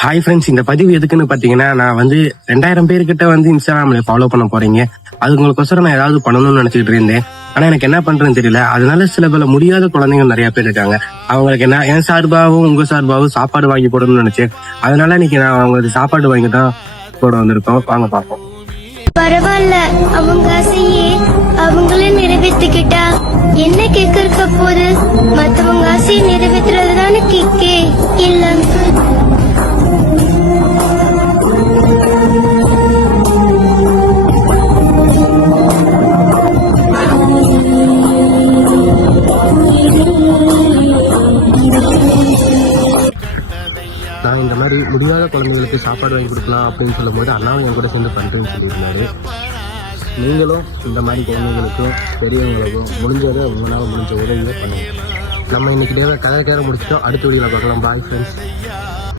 Hi friends, இந்த பதிவு எதுக்குன்னு பார்த்தீங்கன்னா, நான் 2000 பேர்கிட்ட இன்ஸ்டாகிராமில் ஃபாலோ பண்ண போறீங்க. அது உங்களுக்கொசரம் நான் ஏதாவது பண்ணணும்னு நினச்சிக்கிட்டு இருந்தேன். ஆனால் எனக்கு என்ன பண்ணுறதுன்னு தெரியல. அதனால சில பல முடியாத குழந்தைகள் நிறைய பேர் இருக்காங்க. அவங்களுக்கு என்ன என் சார்பாகவும் உங்கள் சார்பாகவும் சாப்பாடு வாங்கி போடணும்னு நினச்சேன். அதனால இன்னைக்கு நான் அவங்களுக்கு சாப்பாடு வாங்கி தான் போட வந்திருக்கோம். வாங்க பார்ப்போம். பரவாயில்ல, அவங்க ஆசையே அவங்களே நிறைவேற்றிக்கிட்டா என்ன கேட்க இருக்க போது? மத்தவங்க ஆசையை நிறைவேற்றுறது தானே கேக்கே இல்ல. நான் இந்த மாதிரி முடியாத குழந்தைங்களுக்கு சாப்பாடு வாங்கி கொடுக்கலாம் அப்படின்னு சொல்லும் போது அண்ணாவும் என் கூட சேர்ந்து பண்ணுறேன்னு சொல்லியிருந்தாரு. நீங்களும் இந்த மாதிரி குழந்தைங்களுக்கும் பெரியவங்களுக்கும் முடிஞ்சதை உங்களால் முடிஞ்ச உதவியை பண்ணுங்க. நம்ம இன்னைக்கு கதை முடிச்சிட்டோம். அடுத்த வீடியோவில் பார்க்கலாம். Bye friends.